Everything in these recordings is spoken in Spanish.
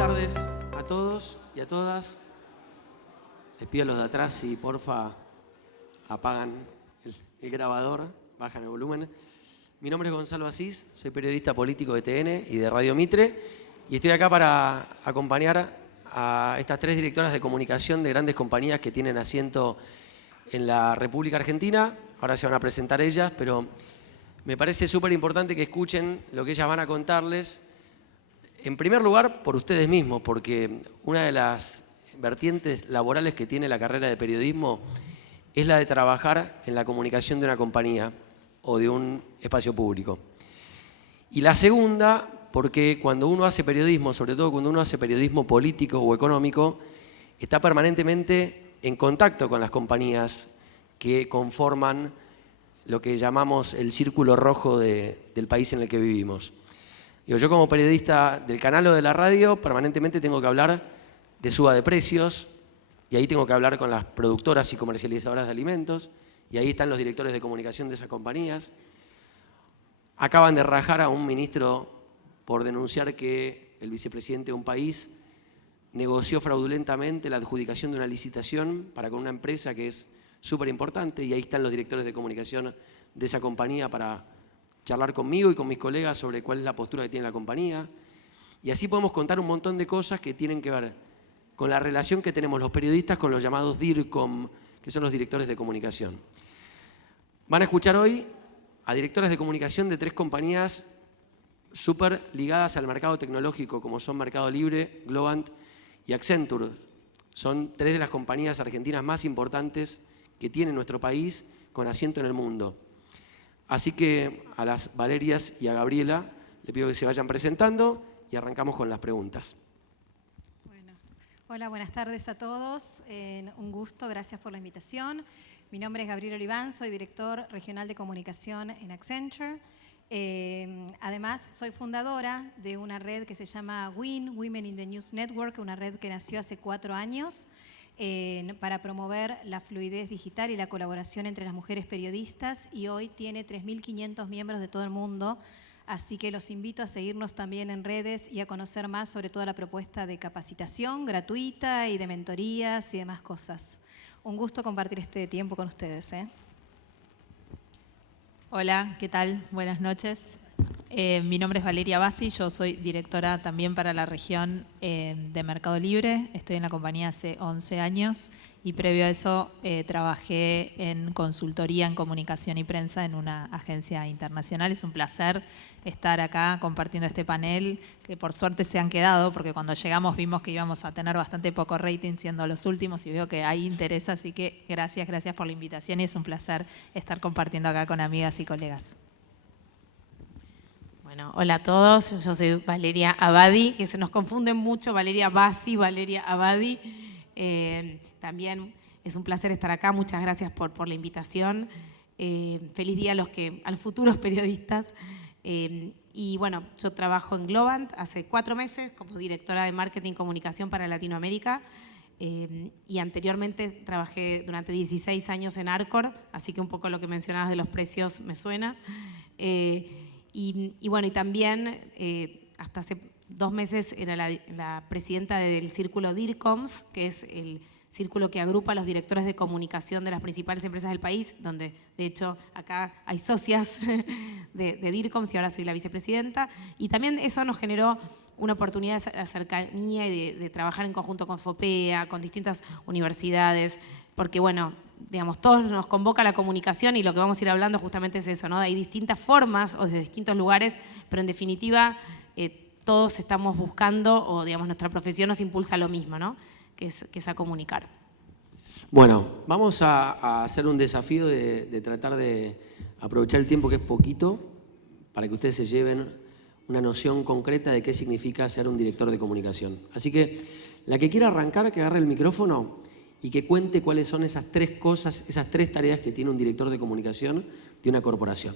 tardes a todos y a todas. Les pido a los de atrás si porfa apagan el grabador, bajan el volumen. Mi nombre es Gonzalo Asís, soy periodista político de TN y de Radio Mitre y estoy acá para acompañar a estas tres directoras de comunicación de grandes compañías que tienen asiento en la República Argentina. Ahora se van a presentar ellas, pero me parece súper importante que escuchen lo que ellas van a contarles. En primer lugar, por ustedes mismos, porque una de las vertientes laborales que tiene la carrera de periodismo es la de trabajar en la comunicación de una compañía o de un espacio público. Y la segunda, porque cuando uno hace periodismo, sobre todo cuando uno hace periodismo político o económico, está permanentemente en contacto con las compañías que conforman lo que llamamos el círculo rojo del país en el que vivimos. Yo como periodista del canal o de la radio, permanentemente tengo que hablar de suba de precios, y ahí tengo que hablar con las productoras y comercializadoras de alimentos, y ahí están los directores de comunicación de esas compañías. Acaban de rajar a un ministro por denunciar que el vicepresidente de un país negoció fraudulentamente la adjudicación de una licitación para con una empresa que es súper importante, y ahí están los directores de comunicación de esa compañía para charlar conmigo y con mis colegas sobre cuál es la postura que tiene la compañía. Y así podemos contar un montón de cosas que tienen que ver con la relación que tenemos los periodistas con los llamados DIRCOM, que son los directores de comunicación. Van a escuchar hoy a directores de comunicación de tres compañías súper ligadas al mercado tecnológico, como son Mercado Libre, Globant y Accenture. Son tres de las compañías argentinas más importantes que tiene nuestro país con asiento en el mundo. Así que a las Valerias y a Gabriela le pido que se vayan presentando y arrancamos con las preguntas. Bueno, hola, buenas tardes a todos. Un gusto, gracias por la invitación. Mi nombre es Gabriela Oliván, soy director regional de comunicación en Accenture. Además, soy fundadora de una red que se llama WIN, Women in the News Network, una red que nació hace 4 años para promover la fluidez digital y la colaboración entre las mujeres periodistas, y hoy tiene 3.500 miembros de todo el mundo, así que los invito a seguirnos también en redes y a conocer más sobre toda la propuesta de capacitación gratuita y de mentorías y demás cosas. Un gusto compartir este tiempo con ustedes. Hola, ¿qué tal? Buenas noches. Mi nombre es Valeria Bassi, yo soy directora también para la región de Mercado Libre. Estoy en la compañía hace 11 años y previo a eso trabajé en consultoría en comunicación y prensa en una agencia internacional. Es un placer estar acá compartiendo este panel, que por suerte se han quedado, porque cuando llegamos vimos que íbamos a tener bastante poco rating siendo los últimos, y veo que hay interés, así que gracias por la invitación y es un placer estar compartiendo acá con amigas y colegas. Bueno, hola a todos, yo soy Valeria Abadi, que se nos confunden mucho, Valeria Bassi, Valeria Abadi. También es un placer estar acá, muchas gracias por la invitación. Feliz día a los futuros periodistas. Y bueno, yo trabajo en Globant hace 4 meses como directora de Marketing y Comunicación para Latinoamérica. Y anteriormente trabajé durante 16 años en Arcor, así que un poco lo que mencionabas de los precios me suena. Y bueno, y también hasta hace 2 meses era la presidenta del círculo DIRCOMS, que es el círculo que agrupa a los directores de comunicación de las principales empresas del país, donde de hecho acá hay socias de DIRCOMS y ahora soy la vicepresidenta. Y también eso nos generó una oportunidad de cercanía y de trabajar en conjunto con FOPEA, con distintas universidades, porque bueno, digamos, todos nos convoca la comunicación y lo que vamos a ir hablando justamente es eso, ¿no? Hay distintas formas o desde distintos lugares, pero en definitiva todos estamos buscando, o digamos, nuestra profesión nos impulsa a lo mismo, ¿no? Que es a comunicar. Bueno, vamos a hacer un desafío de tratar de aprovechar el tiempo, que es poquito, para que ustedes se lleven una noción concreta de qué significa ser un director de comunicación. Así que la que quiera arrancar, que agarre el micrófono y que cuente cuáles son esas 3 cosas, esas 3 tareas que tiene un director de comunicación de una corporación.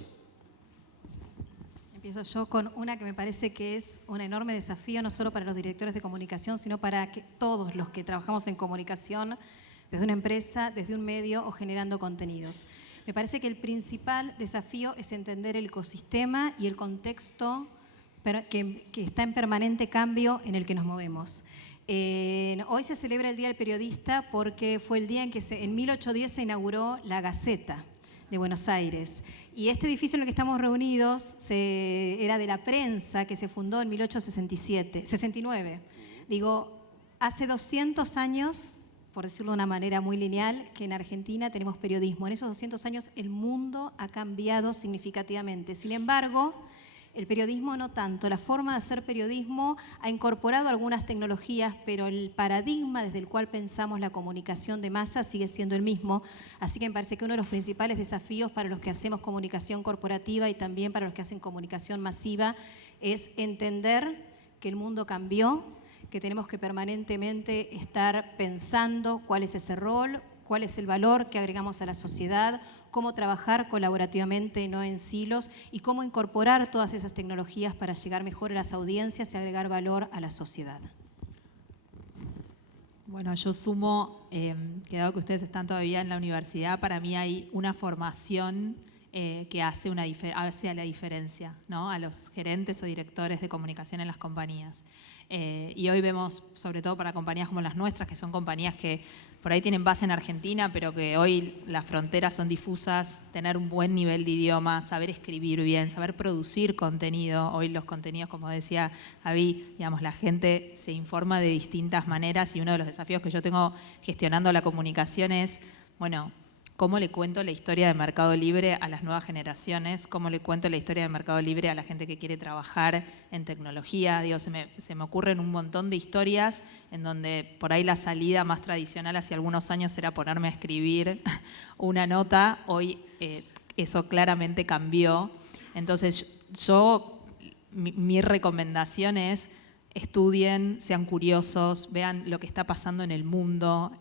Empiezo yo con una que me parece que es un enorme desafío, no solo para los directores de comunicación, sino para todos los que trabajamos en comunicación, desde una empresa, desde un medio o generando contenidos. Me parece que el principal desafío es entender el ecosistema y el contexto que está en permanente cambio en el que nos movemos. Hoy se celebra el Día del Periodista porque fue el día en que en 1810 se inauguró la Gaceta de Buenos Aires. Y este edificio en el que estamos reunidos era de la prensa, que se fundó en 1869. Digo, hace 200 años, por decirlo de una manera muy lineal, que en Argentina tenemos periodismo. En esos 200 años el mundo ha cambiado significativamente. Sin embargo, el periodismo no tanto. La forma de hacer periodismo ha incorporado algunas tecnologías, pero el paradigma desde el cual pensamos la comunicación de masa sigue siendo el mismo. Así que me parece que uno de los principales desafíos para los que hacemos comunicación corporativa y también para los que hacen comunicación masiva es entender que el mundo cambió, que tenemos que permanentemente estar pensando cuál es ese rol, cuál es el valor que agregamos a la sociedad, cómo trabajar colaborativamente y no en silos y cómo incorporar todas esas tecnologías para llegar mejor a las audiencias y agregar valor a la sociedad. Bueno, yo sumo, que dado que ustedes están todavía en la universidad, para mí hay una formación que hace la diferencia, ¿no? A los gerentes o directores de comunicación en las compañías. Y hoy vemos, sobre todo para compañías como las nuestras, que son compañías que por ahí tienen base en Argentina, pero que hoy las fronteras son difusas, tener un buen nivel de idioma, saber escribir bien, saber producir contenido. Hoy los contenidos, como decía Avi, digamos, la gente se informa de distintas maneras y uno de los desafíos que yo tengo gestionando la comunicación es, bueno, ¿cómo le cuento la historia de Mercado Libre a las nuevas generaciones? ¿Cómo le cuento la historia de Mercado Libre a la gente que quiere trabajar en tecnología? Digo, se me ocurren un montón de historias en donde por ahí la salida más tradicional hace algunos años era ponerme a escribir una nota. Hoy eso claramente cambió. Entonces, mi recomendación es: estudien, sean curiosos, vean lo que está pasando en el mundo,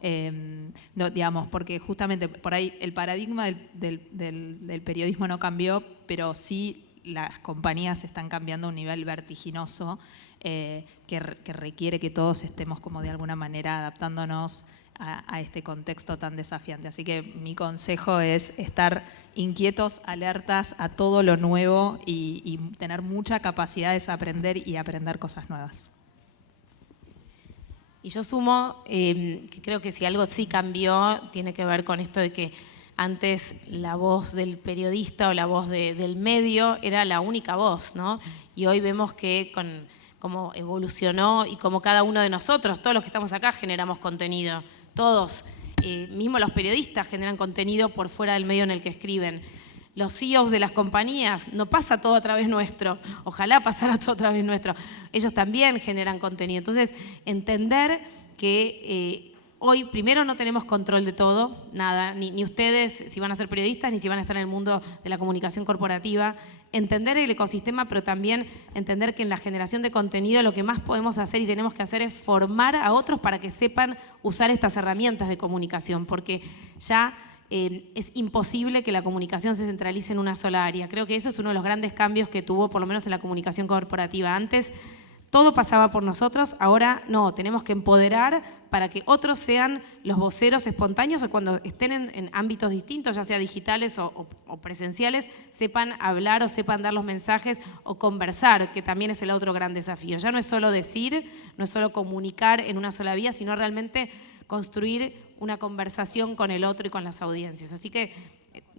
digamos, porque justamente por ahí el paradigma del periodismo no cambió, pero sí las compañías están cambiando a un nivel vertiginoso que requiere que todos estemos como de alguna manera adaptándonos a este contexto tan desafiante. Así que mi consejo es estar inquietos, alertas a todo lo nuevo y tener mucha capacidad de desaprender y aprender cosas nuevas. Y yo sumo que creo que si algo sí cambió, tiene que ver con esto de que antes la voz del periodista o la voz del medio era la única voz, ¿no? Y hoy vemos que cómo evolucionó y cómo cada uno de nosotros, todos los que estamos acá, generamos contenido. Todos, mismo los periodistas generan contenido por fuera del medio en el que escriben. Los CEOs de las compañías, no pasa todo a través nuestro, ojalá pasara todo a través nuestro. Ellos también generan contenido. Entonces, entender que hoy, primero, no tenemos control de todo, nada, ni ustedes si van a ser periodistas, ni si van a estar en el mundo de la comunicación corporativa. Entender el ecosistema, pero también entender que en la generación de contenido lo que más podemos hacer y tenemos que hacer es formar a otros para que sepan usar estas herramientas de comunicación, porque ya es imposible que la comunicación se centralice en una sola área. Creo que eso es uno de los grandes cambios que tuvo, por lo menos en la comunicación corporativa. Antes todo pasaba por nosotros, ahora no, tenemos que empoderar para que otros sean los voceros espontáneos o cuando estén en ámbitos distintos, ya sea digitales o presenciales, sepan hablar o sepan dar los mensajes o conversar, que también es el otro gran desafío. Ya no es solo decir, no es solo comunicar en una sola vía, sino realmente construir una conversación con el otro y con las audiencias. Así que,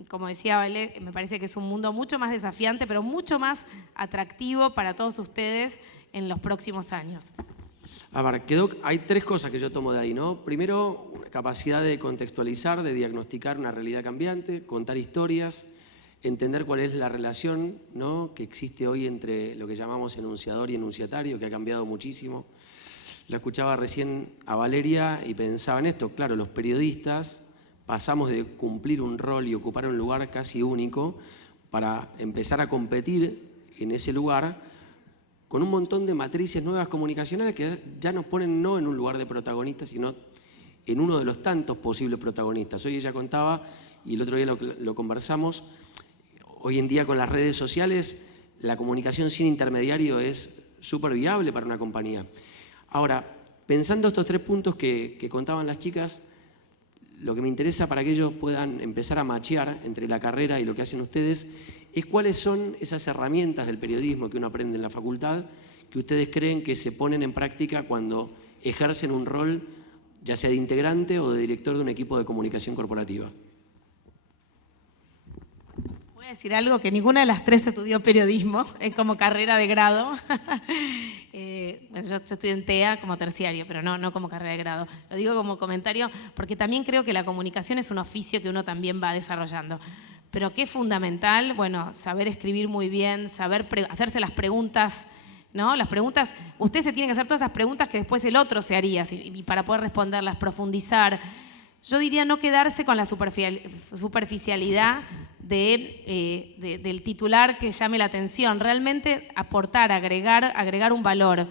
como decía Vale, me parece que es un mundo mucho más desafiante, pero mucho más atractivo para todos ustedes en los próximos años. A ver, hay tres cosas que yo tomo de ahí, ¿no? Primero, capacidad de contextualizar, de diagnosticar una realidad cambiante, contar historias, entender cuál es la relación, ¿no?, que existe hoy entre lo que llamamos enunciador y enunciatario, que ha cambiado muchísimo. La escuchaba recién a Valeria y pensaba en esto. Claro, los periodistas pasamos de cumplir un rol y ocupar un lugar casi único para empezar a competir en ese lugar con un montón de matrices nuevas comunicacionales que ya nos ponen no en un lugar de protagonista, sino en uno de los tantos posibles protagonistas. Hoy ella contaba, y el otro día lo conversamos, hoy en día con las redes sociales la comunicación sin intermediario es súper viable para una compañía. Ahora, pensando estos tres puntos que contaban las chicas, lo que me interesa para que ellos puedan empezar a machear entre la carrera y lo que hacen ustedes es cuáles son esas herramientas del periodismo que uno aprende en la facultad que ustedes creen que se ponen en práctica cuando ejercen un rol, ya sea de integrante o de director de un equipo de comunicación corporativa. Voy a decir algo, que ninguna de las tres estudió periodismo como carrera de grado. Bueno, yo estudié en TEA como terciario, pero no como carrera de grado. Lo digo como comentario porque también creo que la comunicación es un oficio que uno también va desarrollando. Pero que es fundamental, bueno, saber escribir muy bien, saber hacerse las preguntas, ¿no? Las preguntas, usted se tiene que hacer todas esas preguntas que después el otro se haría, y para poder responderlas, profundizar. Yo diría no quedarse con la superficialidad del titular que llame la atención, realmente aportar, agregar un valor.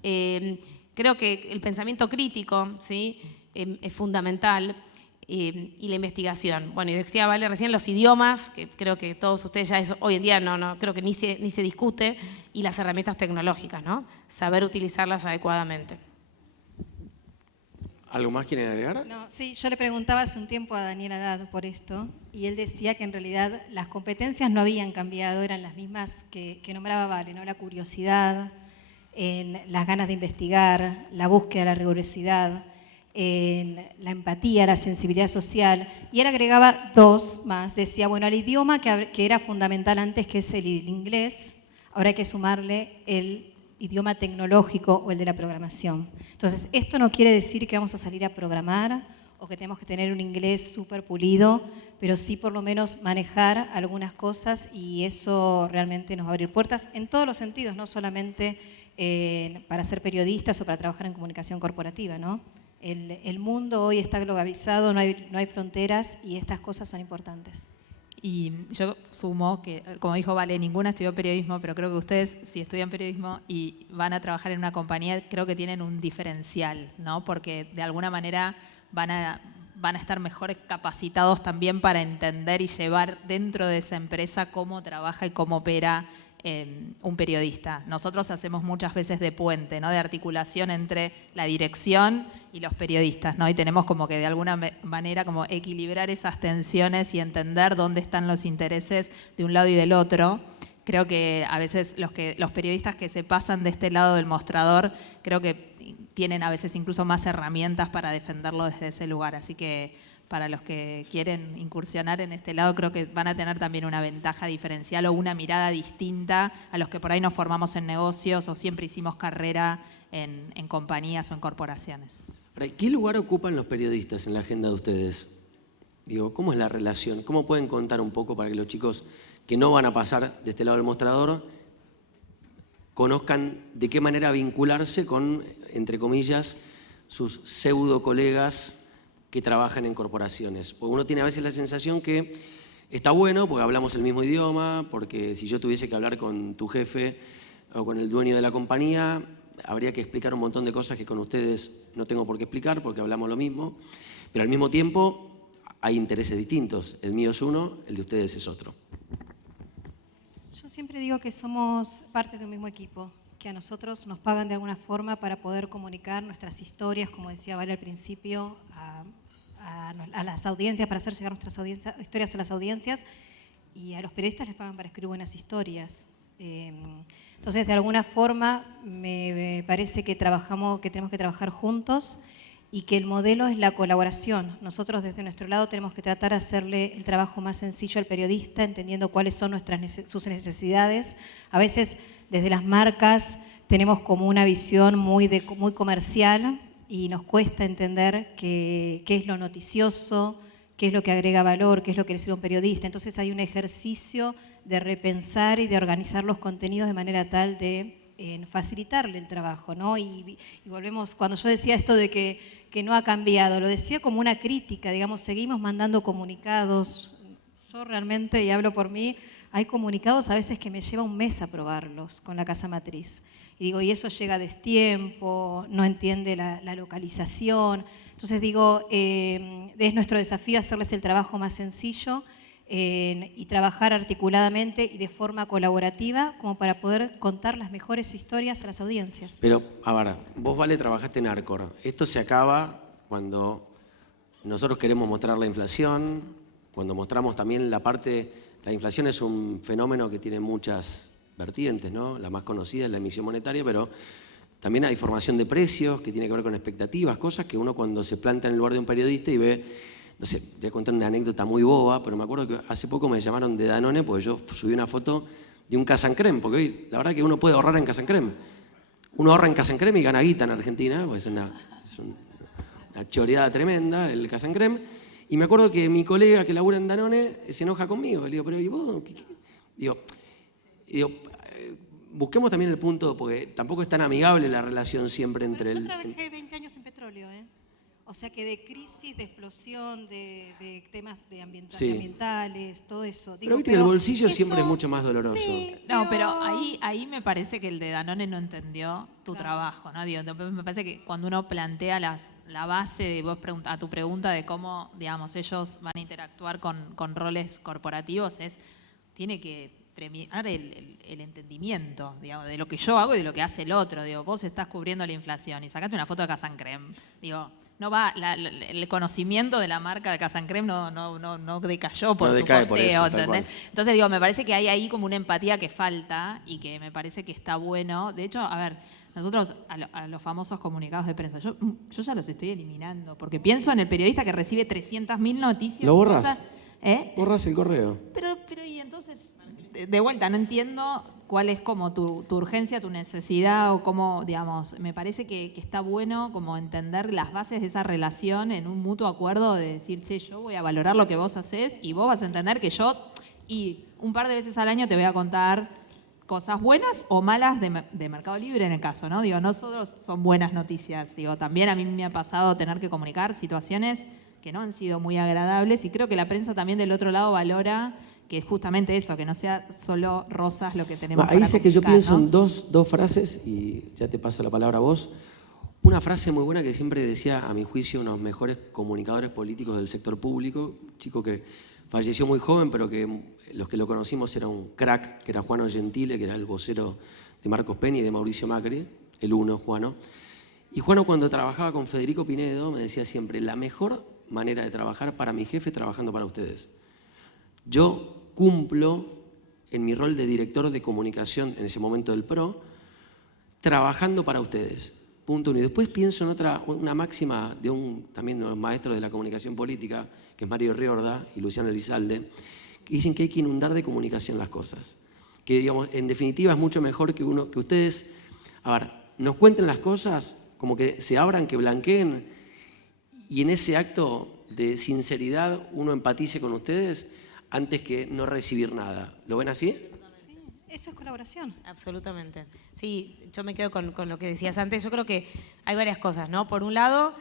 Creo que el pensamiento crítico, ¿sí? Es fundamental. Y la investigación. Bueno, y decía Vale recién los idiomas, que creo que todos ustedes ya hoy en día no creo que ni se discute, y las herramientas tecnológicas, ¿no? Saber utilizarlas adecuadamente. ¿Algo más quieren agregar? No, sí, yo le preguntaba hace un tiempo a Daniel Haddad por esto, y él decía que en realidad las competencias no habían cambiado, eran las mismas que nombraba Vale, ¿no? La curiosidad, las ganas de investigar, la búsqueda, la rigurosidad, la empatía, la sensibilidad social, y él agregaba dos más, decía, bueno, el idioma que era fundamental antes, que es el inglés, ahora hay que sumarle el idioma tecnológico o el de la programación. Entonces, esto no quiere decir que vamos a salir a programar o que tenemos que tener un inglés súper pulido, pero sí por lo menos manejar algunas cosas, y eso realmente nos va a abrir puertas en todos los sentidos, no solamente para ser periodistas o para trabajar en comunicación corporativa, ¿no? El mundo hoy está globalizado, no hay fronteras, y estas cosas son importantes. Y yo sumo que, como dijo Vale, ninguna estudió periodismo, pero creo que ustedes, si estudian periodismo y van a trabajar en una compañía, creo que tienen un diferencial, ¿no? Porque de alguna manera van a estar mejor capacitados también para entender y llevar dentro de esa empresa cómo trabaja y cómo opera un periodista. Nosotros hacemos muchas veces de puente, ¿no? De articulación entre la dirección y los periodistas, ¿no? Y tenemos como que de alguna manera como equilibrar esas tensiones y entender dónde están los intereses de un lado y del otro. Creo que a veces los periodistas que se pasan de este lado del mostrador, creo que tienen a veces incluso más herramientas para defenderlo desde ese lugar. Así que para los que quieren incursionar en este lado, creo que van a tener también una ventaja diferencial o una mirada distinta a los que por ahí nos formamos en negocios o siempre hicimos carrera en compañías o en corporaciones. ¿Qué lugar ocupan los periodistas en la agenda de ustedes? Digo, ¿cómo es la relación? ¿Cómo pueden contar un poco para que los chicos que no van a pasar de este lado del mostrador conozcan de qué manera vincularse con, entre comillas, sus pseudo colegas que trabajan en corporaciones? Porque uno tiene a veces la sensación que está bueno porque hablamos el mismo idioma, porque si yo tuviese que hablar con tu jefe o con el dueño de la compañía, habría que explicar un montón de cosas que con ustedes no tengo por qué explicar porque hablamos lo mismo, pero al mismo tiempo hay intereses distintos. El mío es uno, el de ustedes es otro. Yo siempre digo que somos parte de un mismo equipo, que a nosotros nos pagan de alguna forma para poder comunicar nuestras historias, como decía Vale al principio, a las audiencias, para hacer llegar nuestras historias a las audiencias, y a los periodistas les pagan para escribir buenas historias. Entonces, de alguna forma, me parece que tenemos que trabajar juntos y que el modelo es la colaboración. Nosotros desde nuestro lado tenemos que tratar de hacerle el trabajo más sencillo al periodista, entendiendo cuáles son sus necesidades. A veces, desde las marcas, tenemos como una visión muy comercial y nos cuesta entender qué es lo noticioso, qué es lo que agrega valor, qué es lo que le sirve a un periodista. Entonces hay un ejercicio de repensar y de organizar los contenidos de manera tal de facilitarle el trabajo, ¿no? Y volvemos, cuando yo decía esto de que no ha cambiado, lo decía como una crítica, digamos, seguimos mandando comunicados. Yo realmente, y hablo por mí, hay comunicados a veces que me lleva un mes aprobarlos con la casa matriz. Y digo, y eso llega a destiempo, no entiende la localización. Entonces digo, es nuestro desafío hacerles el trabajo más sencillo y trabajar articuladamente y de forma colaborativa como para poder contar las mejores historias a las audiencias. Pero, a ver, vos, Vale, trabajaste en Arcor. Esto se acaba cuando nosotros queremos mostrar la inflación, cuando mostramos también la parte la inflación es un fenómeno que tiene muchas vertientes, ¿no? La más conocida es la emisión monetaria, pero también hay formación de precios que tiene que ver con expectativas, cosas que uno cuando se planta en el lugar de un periodista y ve, no sé, voy a contar una anécdota muy boba, pero me acuerdo que hace poco me llamaron de Danone porque yo subí una foto de un Casancrem, porque hoy la verdad que uno puede ahorrar en Casancrem. Uno ahorra en Casancrem y gana guita en Argentina, pues es una choreada tremenda el Casancrem. Y me acuerdo que mi colega que labura en Danone se enoja conmigo. Le digo, pero ¿y vos? Digo, busquemos también el punto, porque tampoco es tan amigable la relación siempre entre Yo trabajé 20 años en petróleo, ¿eh? O sea que de crisis, de explosión, de temas de ambientales, todo eso. Pero viste que el bolsillo siempre es mucho más doloroso. Sí, No, pero ahí me parece que el de Danone no entendió tu trabajo, ¿no? Digo, me parece que cuando uno plantea la base de vos a tu pregunta de cómo, digamos, ellos van a interactuar con roles corporativos, tiene que premiar el entendimiento, digamos, de lo que yo hago y de lo que hace el otro. Digo, vos estás cubriendo la inflación y sacaste una foto de Casancrem. Digo, no va, el conocimiento de la marca de Casancrem no decayó por tu posteo, ¿entendés? Entonces, digo, me parece que hay ahí como una empatía que falta y que me parece que está bueno. De hecho, a ver, nosotros a los famosos comunicados de prensa, yo ya los estoy eliminando, porque pienso en el periodista que recibe 300.000 noticias. ¿Lo borras? Cosas, Borras el correo. Pero y entonces, de vuelta, no entiendo cuál es como tu urgencia, tu necesidad o cómo, digamos, me parece que está bueno como entender las bases de esa relación en un mutuo acuerdo de decir, che, yo voy a valorar lo que vos hacés y vos vas a entender que yo, y un par de veces al año te voy a contar cosas buenas o malas de Mercado Libre en el caso, ¿no? Digo, no solo son buenas noticias, digo, también a mí me ha pasado tener que comunicar situaciones que no han sido muy agradables y creo que la prensa también del otro lado valora que es justamente eso, que no sea solo rosas lo que tenemos ahí para sé que yo pienso, ¿no? en dos frases y ya te paso la palabra a vos. Una frase muy buena que siempre decía, a mi juicio, uno de los mejores comunicadores políticos del sector público, un chico que falleció muy joven, pero que los que lo conocimos era un crack, que era Juano Gentile, que era el vocero de Marcos Peña y de Mauricio Macri, el uno, Juano. Y Juano, cuando trabajaba con Federico Pinedo, me decía siempre, la mejor manera de trabajar para mi jefe trabajando para ustedes. Yo cumplo en mi rol de director de comunicación en ese momento del PRO, trabajando para ustedes. Punto uno. Y después pienso en una máxima de también de los maestros de la comunicación política, que es Mario Riorda y Luciano Elizalde, que dicen que hay que inundar de comunicación las cosas. Que, digamos, en definitiva es mucho mejor que ustedes, nos cuenten las cosas, como que se abran, que blanqueen, y en ese acto de sinceridad uno empatice con ustedes antes que no recibir nada. ¿Lo ven así? Sí, eso es colaboración. Absolutamente. Sí, yo me quedo con lo que decías antes. Yo creo que hay varias cosas, ¿no? Por un lado,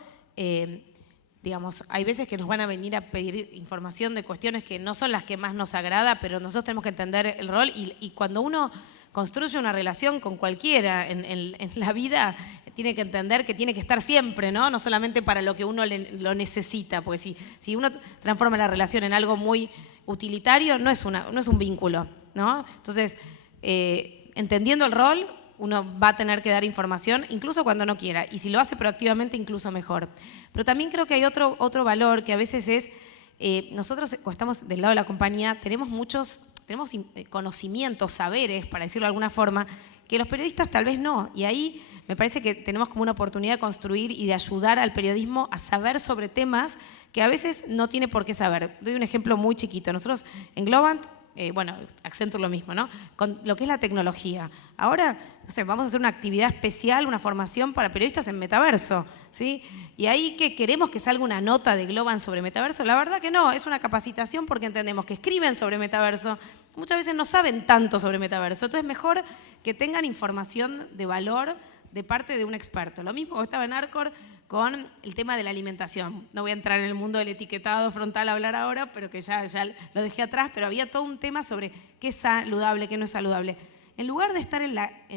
digamos, hay veces que nos van a venir a pedir información de cuestiones que no son las que más nos agrada, pero nosotros tenemos que entender el rol y cuando uno construye una relación con cualquiera en la vida, tiene que entender que tiene que estar siempre, ¿no? No solamente para lo que uno lo necesita, porque si uno transforma la relación en algo muy utilitario, no es un vínculo, ¿no? Entonces, entendiendo el rol, uno va a tener que dar información, incluso cuando no quiera, y si lo hace proactivamente, incluso mejor. Pero también creo que hay otro valor que a veces es, nosotros cuando estamos del lado de la compañía, tenemos conocimientos, saberes, para decirlo de alguna forma, que los periodistas tal vez no, y ahí me parece que tenemos como una oportunidad de construir y de ayudar al periodismo a saber sobre temas que a veces no tiene por qué saber. Doy un ejemplo muy chiquito. Nosotros en Globant, Accenture lo mismo, ¿no? Con lo que es la tecnología. Ahora, no sé, vamos a hacer una actividad especial, una formación para periodistas en metaverso, ¿sí? Y ahí que queremos que salga una nota de Globant sobre metaverso, la verdad que no, es una capacitación porque entendemos que escriben sobre metaverso, muchas veces no saben tanto sobre metaverso, entonces es mejor que tengan información de valor de parte de un experto. Lo mismo que estaba en Arcor con el tema de la alimentación. No voy a entrar en el mundo del etiquetado frontal a hablar ahora, pero que ya lo dejé atrás, pero había todo un tema sobre qué es saludable, qué no es saludable. En lugar de estar en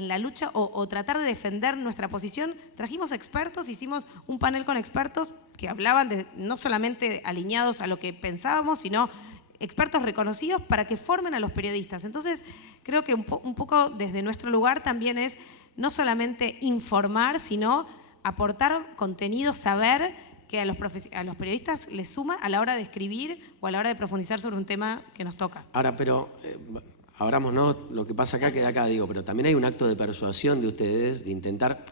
la lucha o tratar de defender nuestra posición, trajimos expertos, hicimos un panel con expertos que hablaban no solamente alineados a lo que pensábamos, sino expertos reconocidos para que formen a los periodistas. Entonces, creo que un poco desde nuestro lugar también es no solamente informar, sino aportar contenido, saber que a los periodistas les suma a la hora de escribir o a la hora de profundizar sobre un tema que nos toca. Ahora, pero abrámonos lo que pasa acá queda acá, digo, pero también hay un acto de persuasión de ustedes, de intentar...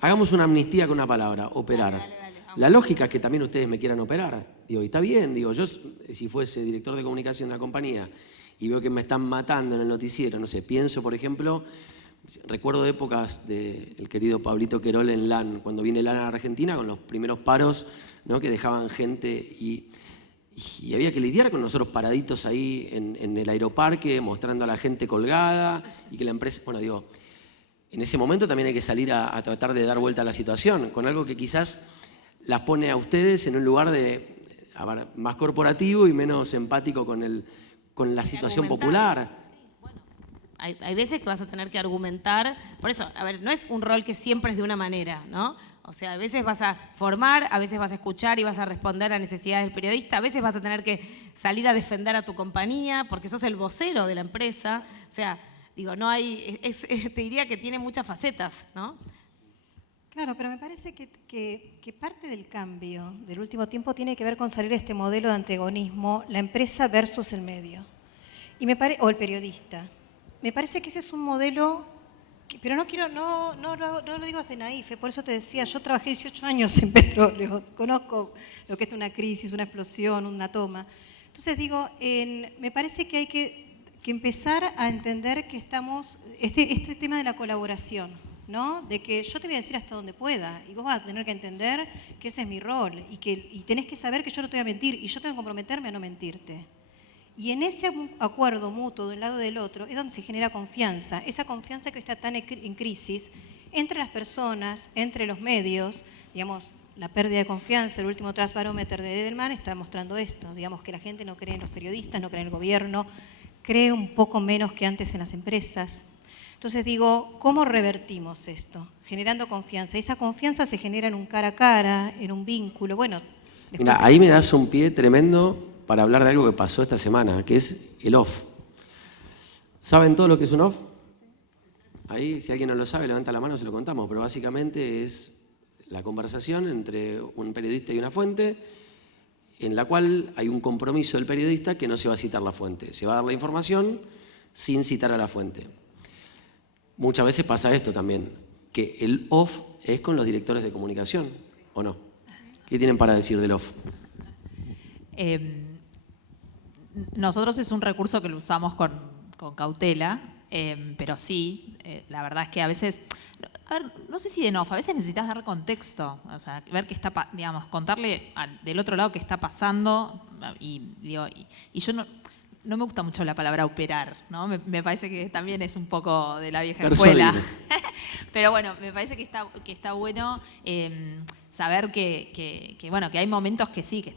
hagamos una amnistía con una palabra, operar. Dale, la lógica es que también ustedes me quieran operar. Digo, y está bien, digo, yo si fuese director de comunicación de la compañía y veo que me están matando en el noticiero, no sé, pienso, por ejemplo, recuerdo épocas del querido Pablito Querol en LAN, cuando viene LAN a Argentina con los primeros paros, ¿no?, que dejaban gente y había que lidiar con nosotros paraditos ahí en el aeroparque, mostrando a la gente colgada y que la empresa, bueno, digo, en ese momento también hay que salir a tratar de dar vuelta a la situación, con algo que quizás las pone a ustedes en un lugar más corporativo y menos empático con la situación popular. Sí, bueno, hay veces que vas a tener que argumentar. Por eso, a ver, no es un rol que siempre es de una manera, ¿no? O sea, a veces vas a formar, a veces vas a escuchar y vas a responder a necesidades del periodista, a veces vas a tener que salir a defender a tu compañía porque sos el vocero de la empresa. O sea, digo, no hay, te diría que tiene muchas facetas, ¿no? Claro, pero me parece que parte del cambio del último tiempo tiene que ver con salir de este modelo de antagonismo, la empresa versus el medio, o el periodista. Me parece que ese es un modelo, pero no lo digo desde naif, por eso te decía, yo trabajé 18 años en petróleo, conozco lo que es una crisis, una explosión, una toma. Entonces digo, me parece que hay que empezar a entender que estamos, este tema de la colaboración, ¿no? De que yo te voy a decir hasta donde pueda y vos vas a tener que entender que ese es mi rol y tenés que saber que yo no te voy a mentir y yo tengo que comprometerme a no mentirte. Y en ese acuerdo mutuo de un lado y del otro es donde se genera confianza, esa confianza que está tan en crisis entre las personas, entre los medios, digamos, la pérdida de confianza, el último Trust Barometer de Edelman está mostrando esto, digamos que la gente no cree en los periodistas, no cree en el gobierno, cree un poco menos que antes en las empresas. Entonces digo, ¿cómo revertimos esto? Generando confianza. Esa confianza se genera en un cara a cara, en un vínculo. Bueno, mira, ahí me das un pie tremendo para hablar de algo que pasó esta semana, que es el off. ¿Saben todo lo que es un off? Ahí, si alguien no lo sabe, levanta la mano, se lo contamos, pero básicamente es la conversación entre un periodista y una fuente, en la cual hay un compromiso del periodista que no se va a citar la fuente, se va a dar la información sin citar a la fuente. Muchas veces pasa esto también, que el off es con los directores de comunicación, ¿o no? ¿Qué tienen para decir del off? Nosotros es un recurso que lo usamos con cautela, pero sí, la verdad es que a veces, no sé si de off, a veces necesitas dar contexto, o sea, ver qué está, digamos, contarle del otro lado qué está pasando y yo no me gusta mucho la palabra operar, ¿no? Me parece que también es un poco de la vieja escuela. Pero bueno, me parece que está bueno saber que hay momentos que sí, que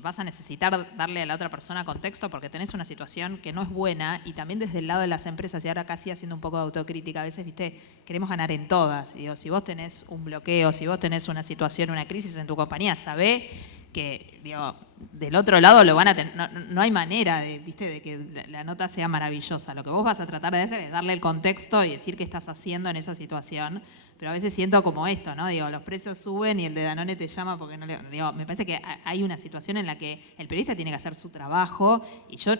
vas a necesitar darle a la otra persona contexto porque tenés una situación que no es buena y también desde el lado de las empresas, y ahora casi haciendo un poco de autocrítica, a veces, viste, queremos ganar en todas. Digo, si vos tenés un bloqueo, si vos tenés una situación, una crisis en tu compañía, sabé que, digo, del otro lado lo van a tener, no hay manera de que la nota sea maravillosa. Lo que vos vas a tratar de hacer es darle el contexto y decir qué estás haciendo en esa situación. Pero a veces siento como esto, ¿no? Digo, los precios suben y el de Danone te llama porque no le... Digo, me parece que hay una situación en la que el periodista tiene que hacer su trabajo y yo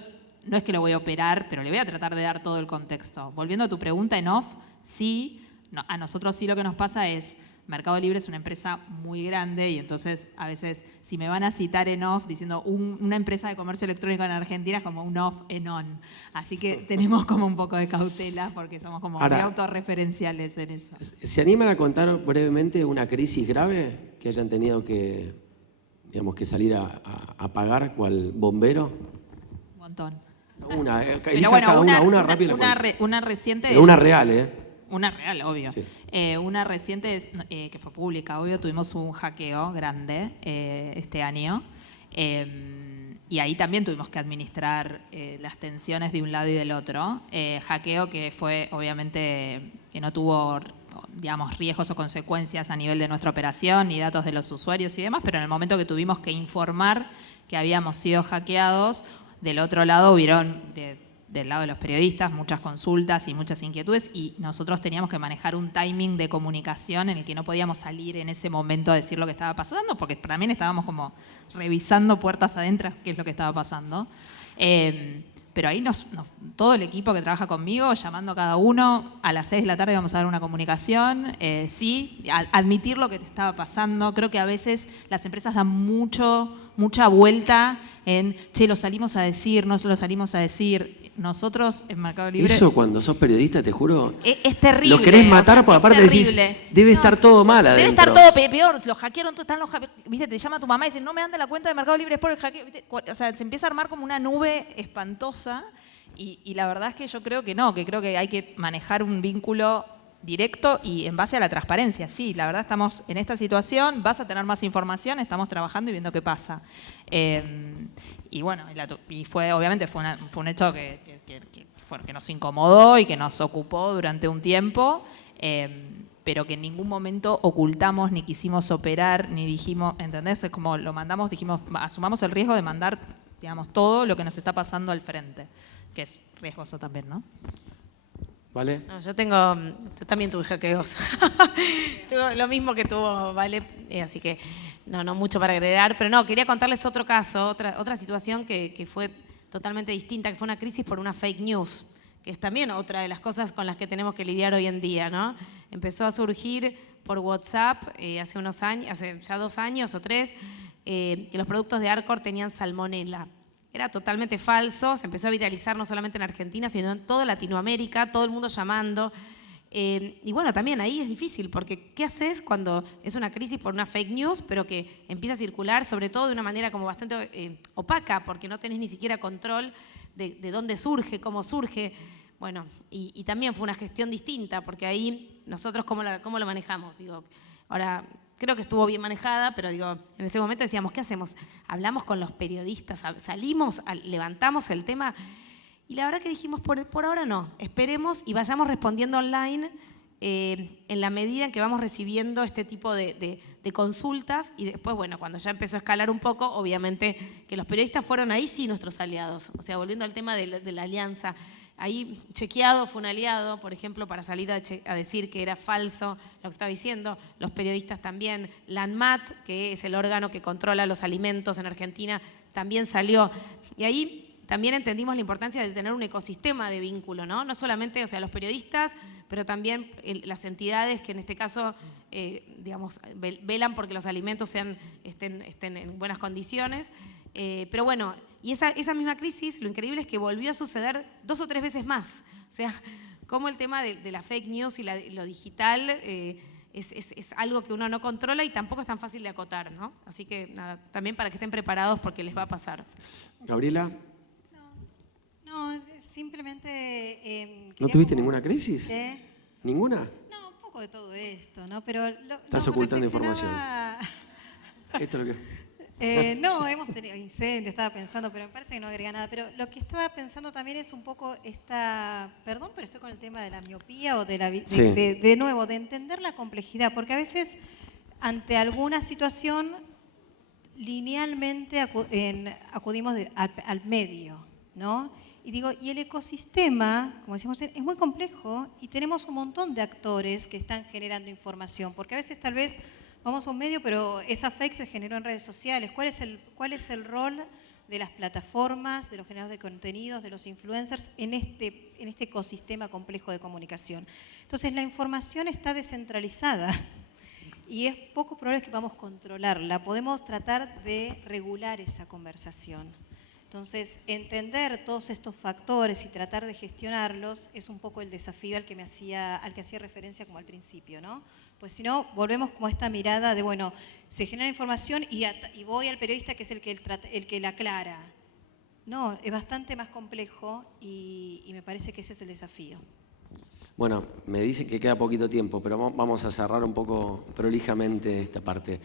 no es que lo voy a operar, pero le voy a tratar de dar todo el contexto. Volviendo a tu pregunta en off, sí, a nosotros sí lo que nos pasa es... Mercado Libre es una empresa muy grande y entonces a veces si me van a citar en off diciendo una empresa de comercio electrónico en Argentina es como un off en on. Así que tenemos como un poco de cautela porque somos como muy autorreferenciales en eso. ¿Se animan a contar brevemente una crisis grave que hayan tenido que, digamos, que salir a pagar cual bombero? Un montón. Pero bueno, una rápida. Una reciente. Pero una real, ¿eh? Una real, obvio. Sí. Una reciente que fue pública, obvio, tuvimos un hackeo grande este año y ahí también tuvimos que administrar las tensiones de un lado y del otro. Hackeo que fue, obviamente, que no tuvo, digamos, riesgos o consecuencias a nivel de nuestra operación ni datos de los usuarios y demás, pero en el momento que tuvimos que informar que habíamos sido hackeados, del otro lado hubieron del lado de los periodistas, muchas consultas y muchas inquietudes, y nosotros teníamos que manejar un timing de comunicación en el que no podíamos salir en ese momento a decir lo que estaba pasando, porque también estábamos como revisando puertas adentro qué es lo que estaba pasando. Pero ahí todo el equipo que trabaja conmigo, llamando a cada uno, a las 6 de la tarde vamos a dar una comunicación, admitir lo que te estaba pasando. Creo que a veces las empresas dan mucha vuelta en, che, lo salimos a decir, no lo salimos a decir. Nosotros en Mercado Libre... Eso cuando sos periodista, te juro... Es terrible. Lo querés matar, porque aparte decís, debe estar todo mal adentro. Debe estar todo peor, los hackearon, ¿viste? Te llama tu mamá y dice, no me anda la cuenta de Mercado Libre, es por el hackeo. ¿Viste? O sea, se empieza a armar como una nube espantosa y la verdad es que yo creo que no, que creo que hay que manejar un vínculo directo y en base a la transparencia. Sí, la verdad estamos en esta situación, vas a tener más información, estamos trabajando y viendo qué pasa. Y bueno, obviamente fue un hecho que nos incomodó y que nos ocupó durante un tiempo, pero que en ningún momento ocultamos, ni quisimos operar, ni dijimos, ¿entendés? Es como lo mandamos, dijimos, asumamos el riesgo de mandar, digamos, todo lo que nos está pasando al frente, que es riesgoso también, ¿no? ¿Vale? No, yo también tuve hackeos. Tengo lo mismo que tuvo Vale, así que no mucho para agregar. Pero no, quería contarles otro caso, otra situación que fue totalmente distinta, que fue una crisis por una fake news, que es también otra de las cosas con las que tenemos que lidiar hoy en día, ¿no? Empezó a surgir por WhatsApp hace unos años, hace ya 2 años o 3, que los productos de Arcor tenían salmonela. Era totalmente falso, se empezó a viralizar no solamente en Argentina, sino en toda Latinoamérica, todo el mundo llamando. Y bueno, también ahí es difícil, porque ¿qué haces cuando es una crisis por una fake news, pero que empieza a circular, sobre todo de una manera como bastante opaca, porque no tenés ni siquiera control de dónde surge, cómo surge? Bueno, y también fue una gestión distinta, porque ahí nosotros cómo lo manejamos. Digo, ahora... Creo que estuvo bien manejada, pero digo, en ese momento decíamos, ¿qué hacemos? Hablamos con los periodistas, salimos, levantamos el tema y la verdad que dijimos, por ahora no, esperemos y vayamos respondiendo online en la medida en que vamos recibiendo este tipo de consultas y después, bueno, cuando ya empezó a escalar un poco, obviamente que los periodistas fueron ahí sí nuestros aliados, o sea, volviendo al tema de la alianza. Ahí Chequeado fue un aliado, por ejemplo, para salir a decir que era falso lo que estaba diciendo. Los periodistas también. La ANMAT, que es el órgano que controla los alimentos en Argentina, también salió. Y ahí también entendimos la importancia de tener un ecosistema de vínculo, ¿no? No solamente, o sea, los periodistas, pero también las entidades que en este caso, digamos, velan porque los alimentos estén en buenas condiciones. Pero bueno, y esa misma crisis, lo increíble es que volvió a suceder 2 o 3 veces más. O sea, como el tema de la fake news y lo digital es algo que uno no controla y tampoco es tan fácil de acotar, ¿no? Así que nada, también para que estén preparados porque les va a pasar. Gabriela. No, simplemente... ¿No tuviste ninguna crisis? ¿Ninguna? No, un poco de todo esto, ¿no? Pero estás ocultando información. Esto es lo que... no, hemos tenido incendios, estaba pensando, pero me parece que no agrega nada. Pero lo que estaba pensando también es un poco perdón, pero estoy con el tema de la miopía o de nuevo, de entender la complejidad, porque a veces ante alguna situación linealmente acudimos al medio, ¿no? Y digo, y el ecosistema, como decimos, es muy complejo y tenemos un montón de actores que están generando información, porque a veces tal vez vamos a un medio, pero esa fake se generó en redes sociales. ¿Cuál es el rol de las plataformas, de los generadores de contenidos, de los influencers en este ecosistema complejo de comunicación? Entonces, la información está descentralizada y es poco probable que podamos controlarla. Podemos tratar de regular esa conversación. Entonces, entender todos estos factores y tratar de gestionarlos es un poco el desafío al que hacía referencia como al principio, ¿no? Pues si no, volvemos como a esta mirada de, bueno, se genera información y voy al periodista que es el que la aclara. No, es bastante más complejo y me parece que ese es el desafío. Bueno, me dicen que queda poquito tiempo, pero vamos a cerrar un poco prolijamente esta parte.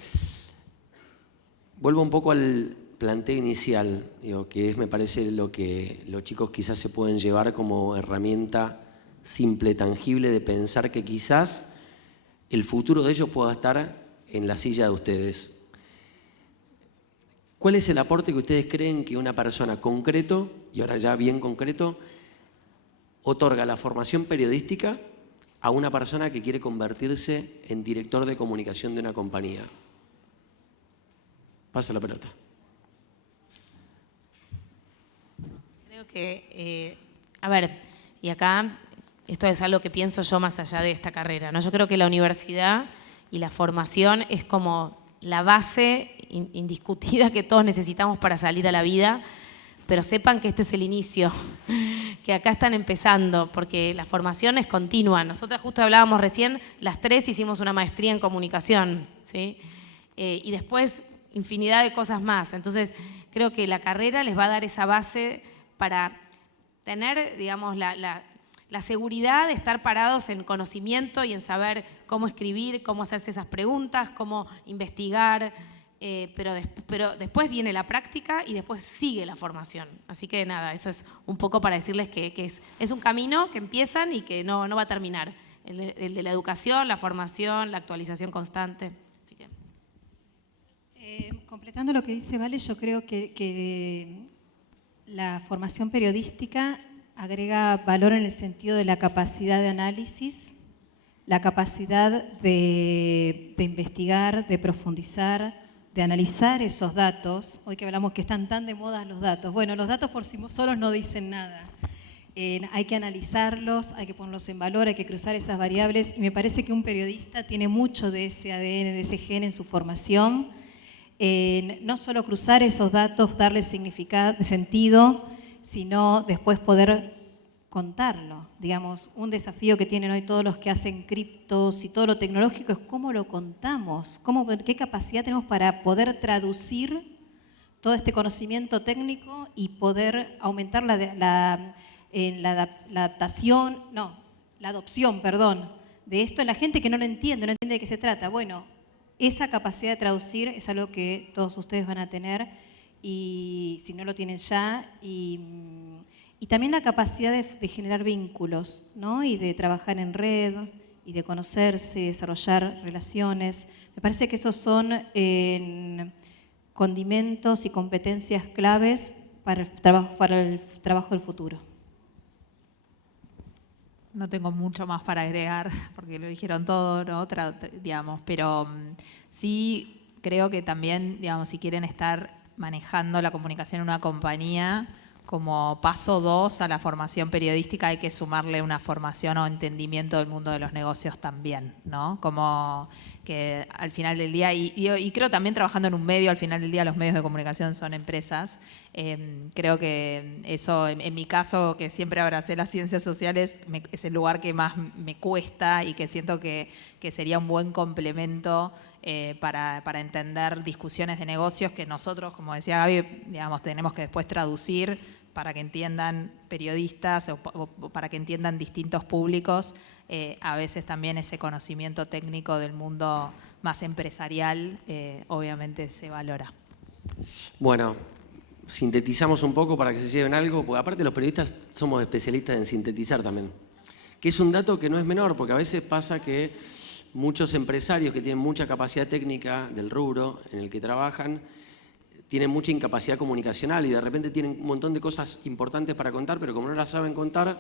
Vuelvo un poco al planteo inicial, digo, que es, me parece, lo que los chicos quizás se pueden llevar como herramienta simple, tangible, de pensar que quizás el futuro de ellos pueda estar en la silla de ustedes. ¿Cuál es el aporte que ustedes creen que una persona concreto, y ahora ya bien concreto, otorga la formación periodística a una persona que quiere convertirse en director de comunicación de una compañía. Paso la pelota. Creo que, a ver, y acá esto es algo que pienso yo más allá de esta carrera, ¿no? Yo creo que la universidad y la formación es como la base indiscutida que todos necesitamos para salir a la vida, pero sepan que este es el inicio, que acá están empezando, porque la formación es continua. Nosotras justo hablábamos recién, las tres hicimos una maestría en comunicación, ¿sí? Y después infinidad de cosas más. Entonces, creo que la carrera les va a dar esa base para tener, digamos, la seguridad de estar parados en conocimiento y en saber cómo escribir, cómo hacerse esas preguntas, cómo investigar, pero después viene la práctica y después sigue la formación. Así que nada, eso es un poco para decirles que es un camino que empiezan y que no va a terminar. El de la educación, la formación, la actualización constante. Así que. Completando lo que dice Vale, yo creo que la formación periodística agrega valor en el sentido de la capacidad de análisis, la capacidad de investigar, de profundizar, de analizar esos datos. Hoy que hablamos que están tan de moda los datos. Bueno, los datos por sí solos no dicen nada. Hay que analizarlos, hay que ponerlos en valor, hay que cruzar esas variables. Y me parece que un periodista tiene mucho de ese ADN, de ese gen en su formación. No solo cruzar esos datos, darles significado, sentido, sino después poder contarlo. Digamos, un desafío que tienen hoy todos los que hacen criptos y todo lo tecnológico es cómo lo contamos, qué capacidad tenemos para poder traducir todo este conocimiento técnico y poder aumentar la adopción, de esto en la gente que no entiende de qué se trata. Bueno, esa capacidad de traducir es algo que todos ustedes van a tener y si no lo tienen ya, y también la capacidad de generar vínculos, ¿no? Y de trabajar en red, y de conocerse, desarrollar relaciones. Me parece que esos son condimentos y competencias claves para el trabajo del futuro. No tengo mucho más para agregar, porque lo dijeron todo, ¿no? Pero sí creo que también, digamos, si quieren estar manejando la comunicación en una compañía, como paso 2 a la formación periodística hay que sumarle una formación o entendimiento del mundo de los negocios también, ¿no? Como que al final del día, y creo también trabajando en un medio, al final del día los medios de comunicación son empresas. Creo que eso, en mi caso, que siempre abracé las ciencias sociales, es el lugar que más me cuesta y que siento que sería un buen complemento para entender discusiones de negocios que nosotros, como decía Gaby, digamos, tenemos que después traducir para que entiendan periodistas o para que entiendan distintos públicos. A veces también ese conocimiento técnico del mundo más empresarial obviamente se valora. Bueno, sintetizamos un poco para que se lleven algo, porque aparte los periodistas somos especialistas en sintetizar también, que es un dato que no es menor, porque a veces pasa que muchos empresarios que tienen mucha capacidad técnica del rubro en el que trabajan, tienen mucha incapacidad comunicacional y de repente tienen un montón de cosas importantes para contar, pero como no las saben contar,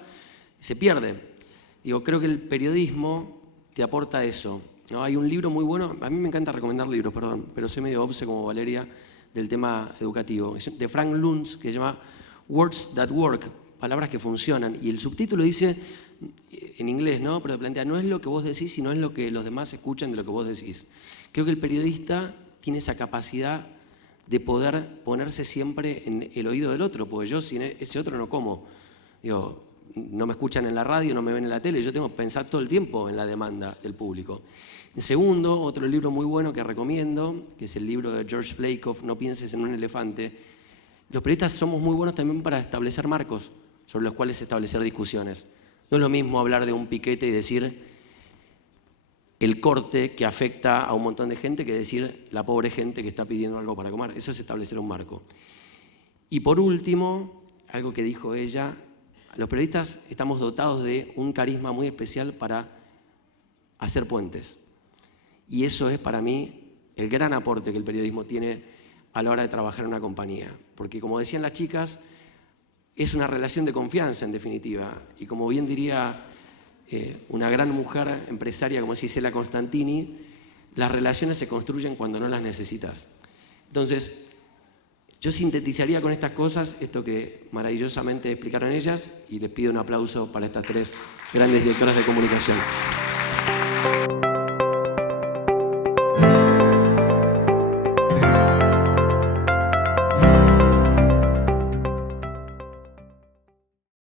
se pierde. Digo, creo que el periodismo te aporta eso, ¿no? Hay un libro muy bueno, a mí me encanta recomendar libros, perdón, pero soy medio obse como Valeria del tema educativo, de Frank Luntz, que se llama Words That Work, palabras que funcionan, y el subtítulo dice, en inglés, ¿no? Pero plantea, no es lo que vos decís, sino es lo que los demás escuchan de lo que vos decís. Creo que el periodista tiene esa capacidad de poder ponerse siempre en el oído del otro, porque yo sin ese otro no como. Digo, no me escuchan en la radio, no me ven en la tele, yo tengo que pensar todo el tiempo en la demanda del público. En segundo, otro libro muy bueno que recomiendo, que es el libro de George Lakoff, No pienses en un elefante. Los periodistas somos muy buenos también para establecer marcos sobre los cuales establecer discusiones. No es lo mismo hablar de un piquete y decir el corte que afecta a un montón de gente que decir la pobre gente que está pidiendo algo para comer. Eso es establecer un marco. Y por último, algo que dijo ella, los periodistas estamos dotados de un carisma muy especial para hacer puentes. Y eso es para mí el gran aporte que el periodismo tiene a la hora de trabajar en una compañía. Porque como decían las chicas, es una relación de confianza, en definitiva. Y como bien diría una gran mujer empresaria como es Isela Constantini, las relaciones se construyen cuando no las necesitas. Entonces, yo sintetizaría con estas cosas esto que maravillosamente explicaron ellas y les pido un aplauso para estas 3 grandes directoras de comunicación.